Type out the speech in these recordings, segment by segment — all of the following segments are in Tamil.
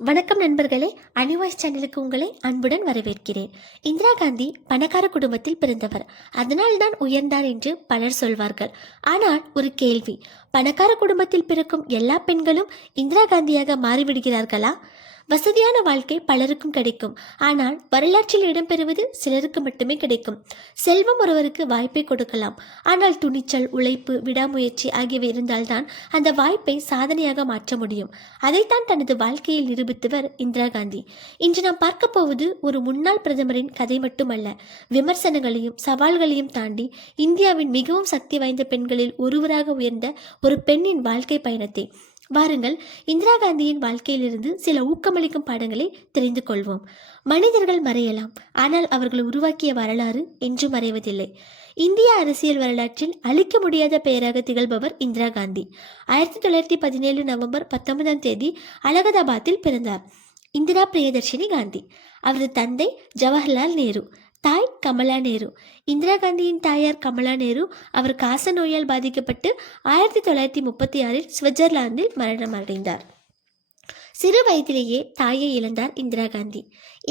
வணக்கம் நண்பர்களே, அனிவாய்ஸ் சேனலுக்கு உங்களை அன்புடன் வரவேற்கிறேன். இந்திரா காந்தி பணக்கார குடும்பத்தில் பிறந்தவர், அதனால்தான் உயர்ந்தார் என்று பலர் சொல்வார்கள். ஆனால் ஒரு கேள்வி, பணக்கார குடும்பத்தில் பிறக்கும் எல்லா பெண்களும் இந்திரா காந்தியாக மாறிவிடுகிறார்களா? வசதியான வாழ்க்கை பலருக்கும் கிடைக்கும், ஆனால் வரலாற்றில் இடம்பெறுவது சிலருக்கு மட்டுமே கிடைக்கும். செல்வம் ஒருவருக்கு வாய்ப்பை கொடுக்கலாம், ஆனால் துணிச்சல், உழைப்பு, விடாமுயற்சி ஆகியவை இருந்தால்தான் அந்த வாய்ப்பை சாதனையாக மாற்ற முடியும். அதைத்தான் தனது வாழ்க்கையில் நிரூபித்தவர் இந்திரா காந்தி. இன்று நாம் பார்க்க போவது ஒரு முன்னாள் பிரதமரின் கதை மட்டுமல்ல, விமர்சனங்களையும் சவால்களையும் தாண்டி இந்தியாவின் மிகவும் சக்தி வாய்ந்த பெண்களில் ஒருவராக உயர்ந்த ஒரு பெண்ணின் வாழ்க்கை பயணத்தை. வாருங்கள், இந்திரா காந்தியின் வாழ்க்கையிலிருந்து சில ஊக்கமளிக்கும் பாடங்களை தெரிந்து கொள்வோம். மனிதர்கள் மறையலாம், ஆனால் அவர்கள் உருவாக்கிய வரலாறு என்றும் மறைவதில்லை. இந்திய அரசியல் வரலாற்றில் அழிக்க முடியாத பெயராக திகழ்பவர் இந்திரா காந்தி. 1917 நவம்பர் 19 அலகாபாத்தில் பிறந்தார். இந்திரா பிரியதர்ஷினி காந்தி. அவரது தந்தை ஜவஹர்லால் நேரு, தாய் கமலா நேரு. இந்திரா காந்தியின் தாயார் கமலா நேரு அவர் காச நோயால் பாதிக்கப்பட்டு 1936 சுவிட்சர்லாந்தில் மரணமடைந்தார். சிறு வயதிலேயே தாயை இழந்தார் இந்திரா காந்தி.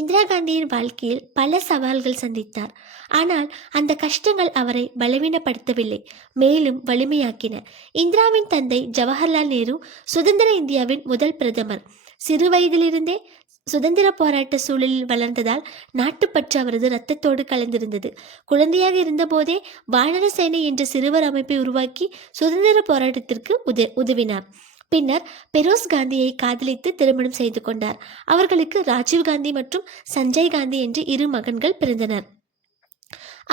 இந்திரா காந்தியின் வாழ்க்கையில் பல சவால்கள் சந்தித்தார், ஆனால் அந்த கஷ்டங்கள் அவரை பலவீனப்படுத்தவில்லை, மேலும் வலிமையாக்கின. இந்திராவின் தந்தை ஜவஹர்லால் நேரு சுதந்திர இந்தியாவின் முதல் பிரதமர். சிறு வயதிலிருந்தே சுதந்திர போராட்ட சூழலில் வளர்ந்ததால் நாட்டுப்பற்று அவரது இரத்தத்தோடு கலந்திருந்தது. குழந்தையாக இருந்தபோதே வானர சேனை என்ற சிறுவர் அமைப்பை உருவாக்கி சுதந்திர போராட்டத்திற்கு உதவினார். பின்னர் பெரோஸ் காந்தியை காதலித்து திருமணம் செய்து கொண்டார். அவர்களுக்கு ராஜீவ் காந்தி மற்றும் சஞ்சய் காந்தி என்று 2 மகன்கள் பிறந்தனர்.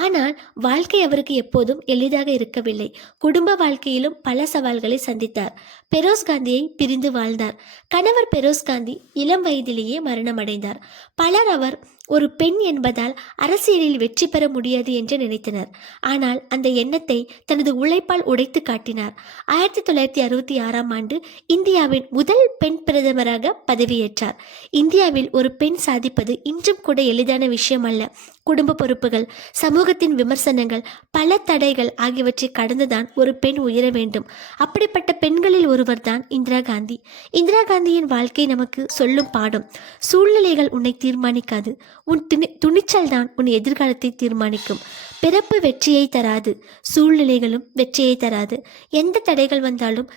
ஆனால் வாழ்க்கை அவருக்கு எப்போதும் எளிதாக இருக்கவில்லை. குடும்ப வாழ்க்கையிலும் பல சவால்களை சந்தித்தார். பெரோஸ் காந்தியை பிரிந்து வாழ்ந்தார். கணவர் பெரோஸ் காந்தி இளம் வயதிலேயே மரணமடைந்தார். பலர் அவர் ஒரு பெண் என்பதால் அரசியலில் வெற்றி பெற முடியாது என்று நினைத்தனர். ஆனால் அந்த எண்ணத்தை தனது உழைப்பால் உடைத்து காட்டினார். 1966 இந்தியாவின் முதல் பெண் பிரதமராக பதவியேற்றார். இந்தியாவில் ஒரு பெண் சாதிப்பது இன்றும் கூட எளிதான விஷயம் அல்ல. குடும்ப பொறுப்புகள், சமூகத்தின் விமர்சனங்கள், பல தடைகள் ஆகியவற்றை கடந்துதான் ஒரு பெண் உயர வேண்டும். அப்படிப்பட்ட பெண்களில் ஒருவர் தான் இந்திரா காந்தி. இந்திரா காந்தியின் வாழ்க்கை நமக்கு சொல்லும் பாடம், சூழ்நிலைகள் உன்னை தீர்மானிக்காது, உன் துணிச்சல் தான் உன் எதிர்காலத்தை தீர்மானிக்கும். பிறப்பு வெற்றியை தராது, சூழ்நிலைகளும் வெற்றியை தராது. எந்த தடைகள் வந்தாலும்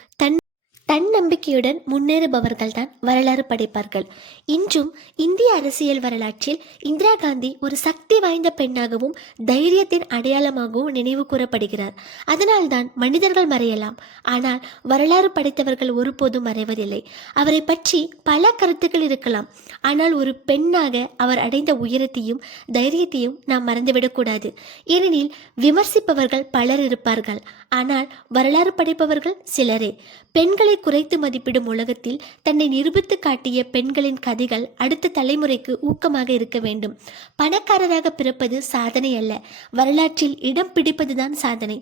தன்னம்பிக்கையுடன் முன்னேறுபவர்கள் தான் வரலாறு படைப்பார்கள். இன்றும் இந்திய அரசியல் வரலாற்றில் இந்திரா காந்தி ஒரு சக்தி வாய்ந்த பெண்ணாகவும் தைரியத்தின் அடையாளமாகவும் நினைவு கூறப்படுகிறார். அதனால்தான் மனிதர்கள் மறையலாம், ஆனால் வரலாறு படைத்தவர்கள் ஒருபோதும் மறைவதில்லை. அவரை பற்றி பல கருத்துக்கள் இருக்கலாம், ஆனால் ஒரு பெண்ணாக அவர் அடைந்த உயரத்தையும் தைரியத்தையும் நாம் மறந்துவிடக்கூடாது. ஏனெனில் விமர்சிப்பவர்கள் பலர் இருப்பார்கள், ஆனால் வரலாறு படைப்பவர்கள் சிலரே. பெண்களை குறைத்து மதிப்பிடும் உலகத்தில் தன்னை நிரூபித்து காட்டிய பெண்களின் கதைகள் அடுத்த தலைமுறைக்கு ஊக்கமாக இருக்க வேண்டும். பணக்காரராக பிறப்பது சாதனை அல்ல, வரலாற்றில் இடம் பிடிப்பதுதான் சாதனை.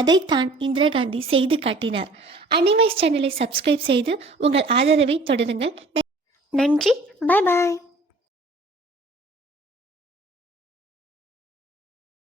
அதைத்தான் இந்திரா காந்தி செய்து காட்டினார். அனிவாய்ஸ் சேனலை சப்ஸ்கிரைப் செய்து உங்கள் ஆதரவை தொடருங்கள். நன்றி. பாய் பாய்.